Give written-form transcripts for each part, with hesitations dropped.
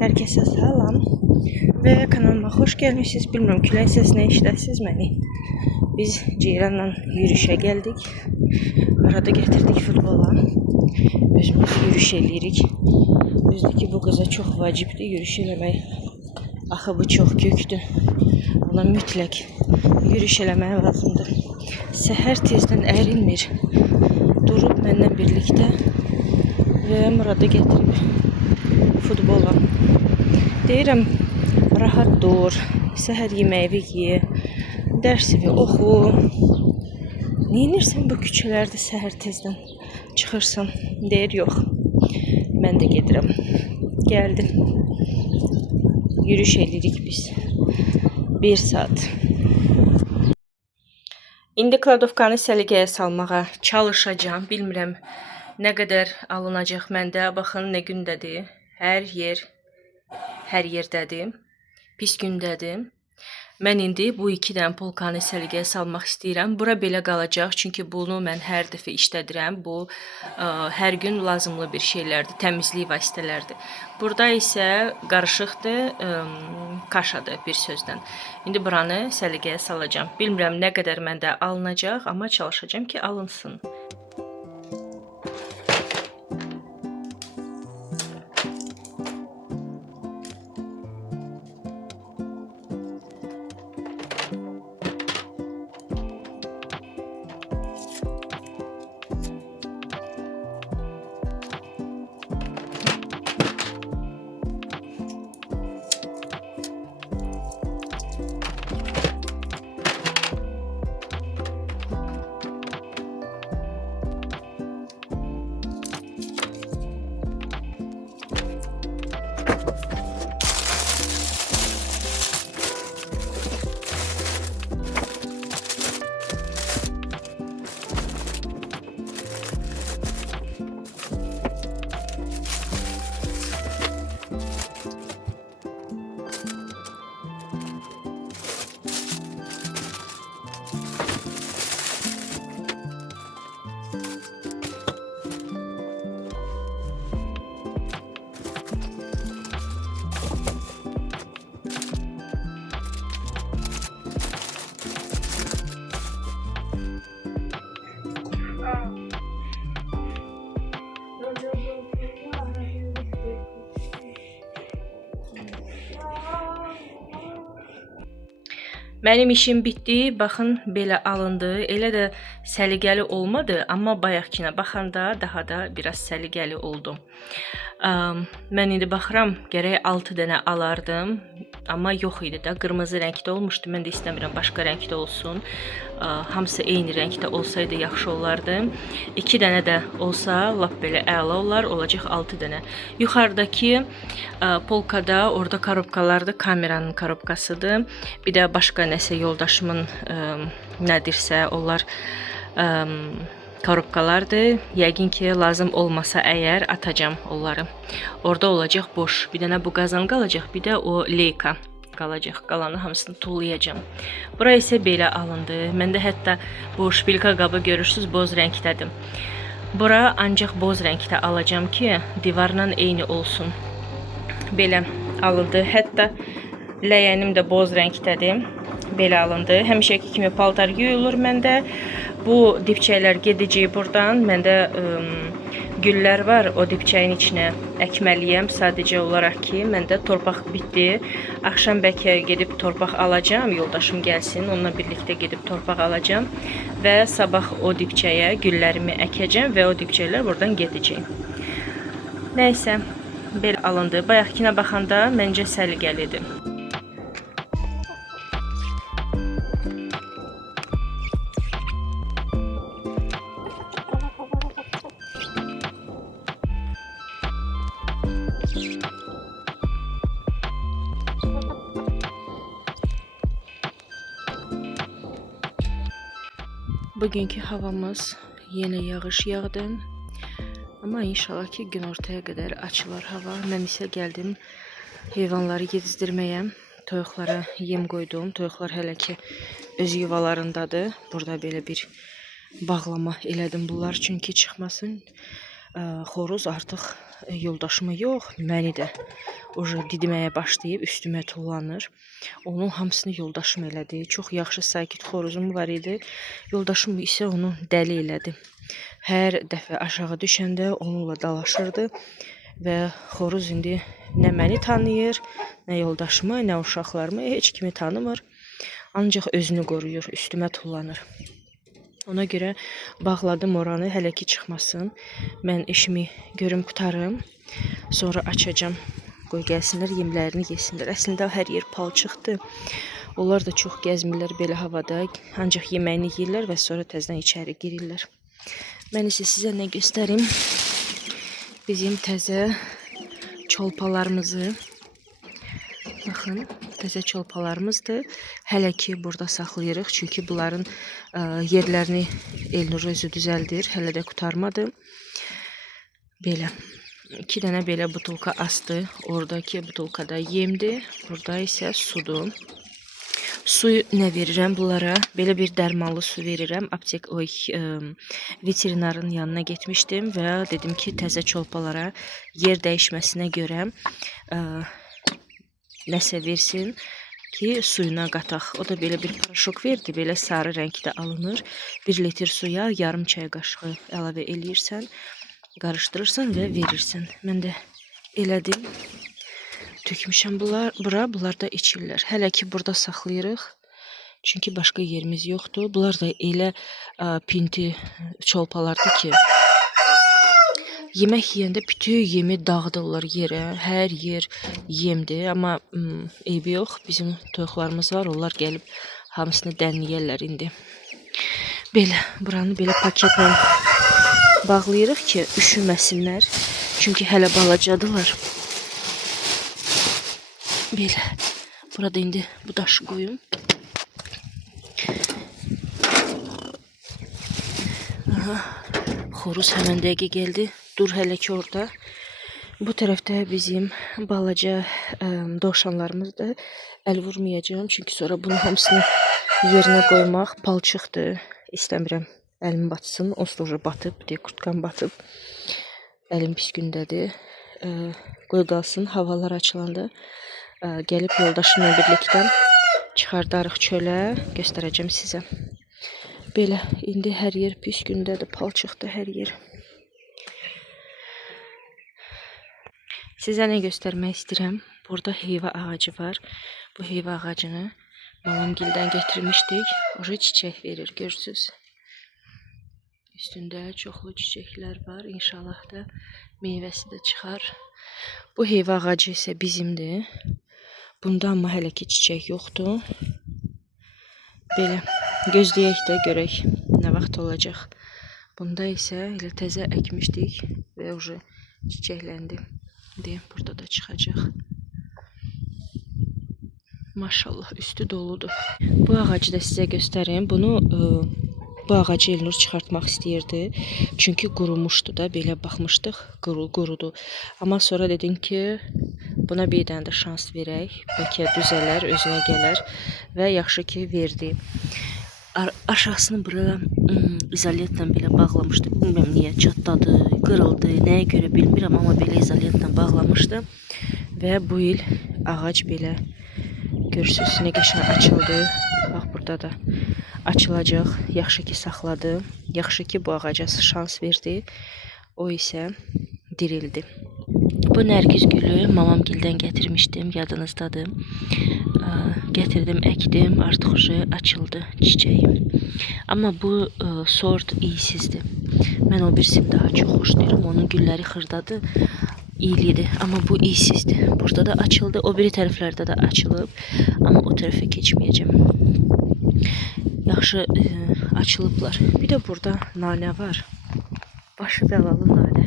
Herkese salam ve kanalıma hoş gelmişsiniz. Bilmiyorum külək səsinə işlətsiniz məni. Biz Ceyranla yürüyüşə gəldik. Arada getirdik futbola. Özümüz yürüyüş eləyirik. Düzdür ki bu qıza çox vacibdir yürüyüş eləmək. Axı bu çox kökdür. Ona mütləq yürüyüş eləmək lazımdır. Səhər tezdən ərinmir. Durub mənlə birlikdə və Murada getirib futbola. Deyirəm, rahat dur, səhər yeməyi ye, dərsini oxu. Neyinirsən bu küçələrdə səhər tezdən çıxırsan? Deyir, yox, mən də gedirəm. Gəldim, yürüyüş edirik biz. 1 saat. İndi kladovkanı səliqəyə salmağa çalışacağım. Bilmirəm, nə qədər alınacaq məndə. Baxın, nə gündədir. Hər yerdədir. Pis gündədir. Mən indi bu 2 dənə polkanı səliqəyə salmaq istəyirəm. Bura belə qalacaq, çünki bunu mən hər dəfə işlədirəm. Bu hər gün lazımlı bir şeylərdir, təmizlik vasitələrdir. Burada isə qarışıqdır, kaşadır bir sözdən. İndi buranı səliqəyə salacağım. Bilmirəm nə qədər məndə alınacaq, amma çalışacağım ki, alınsın. Mənim işim bitdi. Baxın, belə alındı. Elə də səliqəli olmadı, amma bayaqkına baxanda daha da biraz səliqəli oldu. Mən indi baxıram, gərək 6 dənə alardım. Amma yox idi də, qırmızı rəngdə olmuşdu. Mən də istəmirəm başqa rəngdə olsun. Hamısı eyni rəngdə olsaydı yaxşı olardı. 2 dənə də olsa lap belə əla olar, olacaq 6 dənə. Yuxarıdakı polkada, orada korobkalardır, kameranın korobkasıdır. Bir də başqa nəsə yoldaşımın nədirsə, onlar korobkalardır. Yəqin ki, lazım olmasa əgər atacağım onları. Orada olacaq boş. Bir dənə bu qazan qalacaq, bir də o leyka qalacaq. Qalanı hamısını tullayacağım. Bura isə belə alındı. Məndə hətta bu şpilka qabı görürsünüz, boz rəngdədir. Bura ancaq boz rəngdə alacağım ki, divarla eyni olsun. Belə alındı. Hətta ləyənim də boz rəngdədir. Belə alındı. Həmişəki kimi paltar yuyulur məndə. Bu dibçəklər gedəcək buradan. Məndə güllər var. O dibçəyin içinə əkməliyəm. Sadəcə olaraq ki, məndə torpaq bitdi. Axşam bəlkə gedib torpaq alacağım. Yoldaşım gəlsin. Onunla birlikdə gedib torpaq alacağım. Və sabah o dibçəyə güllərimi əkəcəm və o dibçəklər buradan gedəcək. Nəysə, belə alındı. Bayaqkına baxanda məncə səliqəlidir. Bugünkü havamız yenə yağış yağdı. Amma inşallah ki gün ortaya qədər açılar hava. Mən isə gəldim heyvanları yedizdirməyə. Toyuqlara yem qoydum. Toyuqlar hələ ki öz yuvalarındadır. Burada belə bir bağlama elədim bunlar çünki çıxmasın. xoruz artıq yoldaşımı yox, məni də didiməyə başlayıb üstümə tullanır. Onun hamısını yoldaşım elədi. Çox yaxşı sakit xoruzum var idi. Yoldaşım isə onu dəli elədi. Hər dəfə aşağı düşəndə onunla dalaşırdı və xoruz indi nə məni tanıyır, nə yoldaşımı, nə uşaqlarımı, heç kimi tanımır. Ancaq özünü qoruyur, üstümə tullanır. Ona görə bağladım oranı, hələ ki çıxmasın. Mən işimi görüm qutarım, sonra açacağım. Qoy gəlsinlər, yemlərini yesinlər. Əslində hər yer palçıqdır. Onlar da çox gəzmirlər belə havada. Ancaq yeməyini yeyirlər və sonra təzədən içəri girirlər. Mən isə sizə nə göstərim? Bizim təzə çolpalarımızı. Baxın, təzə çolpalarımızdır. Hələ ki burada saxlayırıq. Çünki bunların yerlərini Elnur özü düzəldir. Hələ də qutarmadı. Belə. 2 dənə belə butulka astı. Oradakı butulkada yemdir. Burada isə sudur. Suyu nə verirəm bunlara? Belə bir dərmanlı su verirəm. Veterinarın yanına getmişdim və dedim ki, təzə çolpalara yer dəyişməsinə görə nəsə versin ki, suyuna qataq. O da belə bir paraşok verdi. Belə sarı rəngdə alınır. 1 litr suya yarım çay qaşığı əlavə eləyirsən, qarışdırırsan və verirsən. Mən də elədim. Tökmüşəm bunlar da içirlər. Hələ ki burada saxlayırıq. Çünki başqa yerimiz yoxdur. Bunlar da elə pinti çolpalardır ki, yemək yeyəndə bütün yemi dağıdırlar yerə. Hər yer yemdir. Amma eybi yox. Bizim toyuqlarımız var. Onlar gəlib hamısını dənləyərlər indi. Belə, buranı belə paketlə bağlayırıq ki, üşüməsinlər. Çünki hələ balacadılar. Belə. Burada indi bu daşı qoyum. Aha, xoruz həmən dəqiqə gəldi. Dur hələ ki orada. Bu tərəfdə bizim balaca dovşanlarımızdır. Əl vurmayacağım. Çünki sonra bunu hamısını yerinə qoymaq palçıqdır. İstəmirəm əlim batsın. O sonra batıb, kurtkam batıb. Əlim pis gündədir. Qoy qalsın. Havalar açılanda gəlib yoldaşımla birlikdə çıxardarıq çölə. Göstərəcəm sizə. Belə, indi hər yer pis gündədir. Palçıqdır hər yer. Sizə nə göstərmək istəyirəm? Burada heyva ağacı var. Bu heyva ağacını mamamgildən getirmişdik. Oca çiçək verir, görürsünüz. Üstündə çoxlu çiçəklər var. İnşallah da meyvəsi də çıxar. Bu heyva ağacı isə bizimdir. Bunda amma hələ ki çiçək yoxdur. Belə, gözləyək də görək nə vaxt olacaq. Bunda isə elə təzə əkmişdik və oca çiçəkləndi. Burada da çıxacaq. Maşallah, üstü doludur. Bu ağacı da sizə göstərim. Bu ağacı Elnur çıxartmaq istəyirdi. Çünki qurumuşdu da, belə baxmışdıq, qurudu. Amma sonra dedim ki, buna bir dənə də şans verək. Bəlkə düzələr, özünə gələr və yaxşı ki verdi. Aşağısını bura izolentlə belə bağlamışdı. Bilmirəm niyə çatladı, qırıldı, nəyə görə bilmirəm, amma belə izolentlə bağlamışdı. Və bu il ağac belə görürsünüz, nə qəşəng açıldı. Bax, burada da açılacaq. Yaxşı ki saxladı. Yaxşı ki bu ağaca şans verdi. O isə dirildi. Bu nərgiz gülü mamamgildən gətirmişdim, yadınızdadır. Gətirdim, əkdim, artıq açıldı çiçəyim. Amma bu sort iyisizdir. Mən o birisini daha çox xoşlayıram. Onun gülləri xırdadır, iyilidir. Amma bu iyisizdir. Burada da açıldı, o biri tərəflərdə də açılıb. Amma o tərəfə keçməyəcəm. Yaxşı açılıblar. Bir də burada nanə var. Başı bəlalı nanə.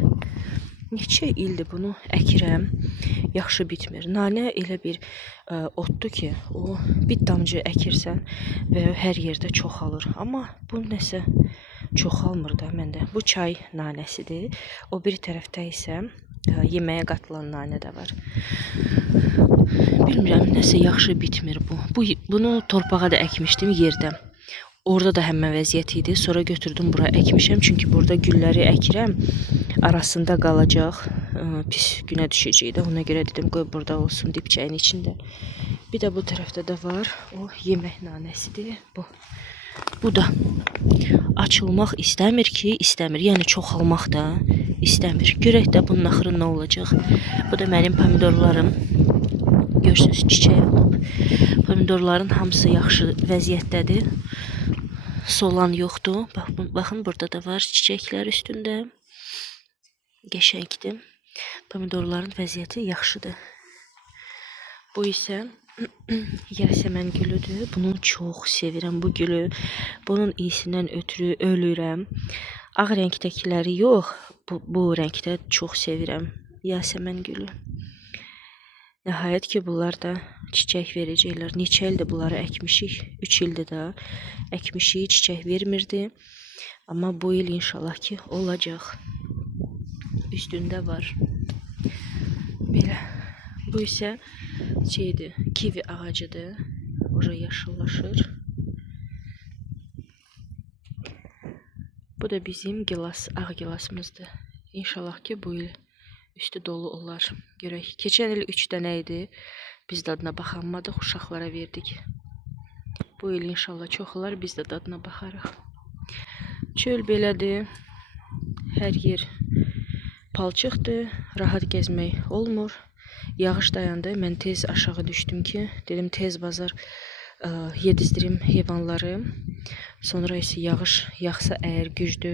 Neçə ildir bunu əkirəm, yaxşı bitmir. Nanə elə bir otdur ki, o bir damcı əkirsən və hər yerdə çoxalır. Amma bu nəsə çoxalmır da məndə. Bu çay nanəsidir. O bir tərəfdə isə yeməyə qatılan nanə də var. Bilmirəm, nəsə yaxşı bitmir bu. Bunu torpağa da əkmişdim yerdə. Orada da həmmən vəziyyət idi. Sonra götürdüm bura əkmişəm. Çünki burada gülləri əkirəm. arasında qalacaq. Pis günə düşəcək də. Ona görə dedim qoy burada olsun dibçəyin içində. Bir də bu tərəfdə də var. O yemək nanəsidir. Bu da açılmaq istəmir ki, istəmir. Yəni çoxalmaq da istəmir. Görək də bunun axırı nə olacaq. Bu da mənim pomidorlarım. Görürsünüz, çiçək olub. Pomidorların hamısı yaxşı vəziyyətdədir. Solan yoxdur. Baxın, burada da var çiçəklər üstündə. Qəşəngdir. Pomidorların vəziyyəti yaxşıdır. Bu isə yasəmən gülüdür. Bunu çox sevirəm, bu gülü. Bunun iyisindən ötürü ölürəm. Ağ rəngdəkiləri yox, bu rəngdə çox sevirəm. Yasəmən gülü. Nəhayət ki, bunlar da çiçək verəcəklər. Neçə ildir bunları əkmişik? 3 ildir də əkmişik, çiçək vermirdi. Amma bu il inşallah ki, olacaq. Üstündə var. Belə. Bu isə şeydir, kivi ağacıdır. Orada yaşıllaşır. Bu da bizim gilas, ağ gilasımızdır. İnşallah ki, bu il üstü dolu olar. Görək. Keçən il 3 dənə idi. Biz dadına baxanmadıq, uşaqlara verdik. Bu il inşallah çox olar, biz də dadına baxarıq. Çöl belədir. Hər yer palçıqdır. Rahat gəzmək olmur. Yağış dayandı. Mən tez aşağı düşdüm ki, dedim tez bazar yedizdirim heyvanları. Sonra isə yağış yağsa əgər güclü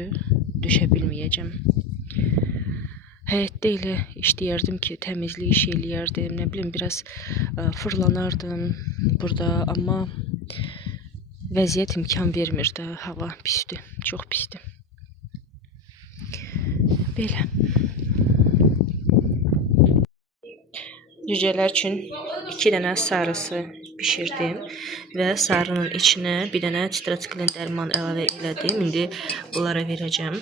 düşə bilməyəcəm. Həyətdə elə işləyərdim ki, təmizlik iş eləyərdim, nə bilim, biraz fırlanardım burada, amma vəziyyət imkan vermir də, hava pisdir, çox pisdir. Belə. Cücələr üçün 2 dənə sarısı bişirdim və sarının içinə bir dənə titratsiklin dərman əlavə elədim. İndi bunlara verəcəm.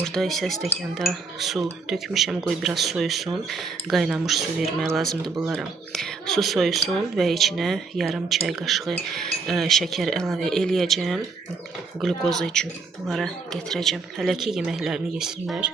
Orada isə stəkanda su dökmüşəm, qoy biraz soyusun. Qaynamış su vermək lazımdır bunlara. Su soyusun və içinə yarım çay qaşığı şəkər əlavə eləyəcəm. Glukoza üçün bunlara gətirəcəm. Hələ ki yeməklərini yesinlər.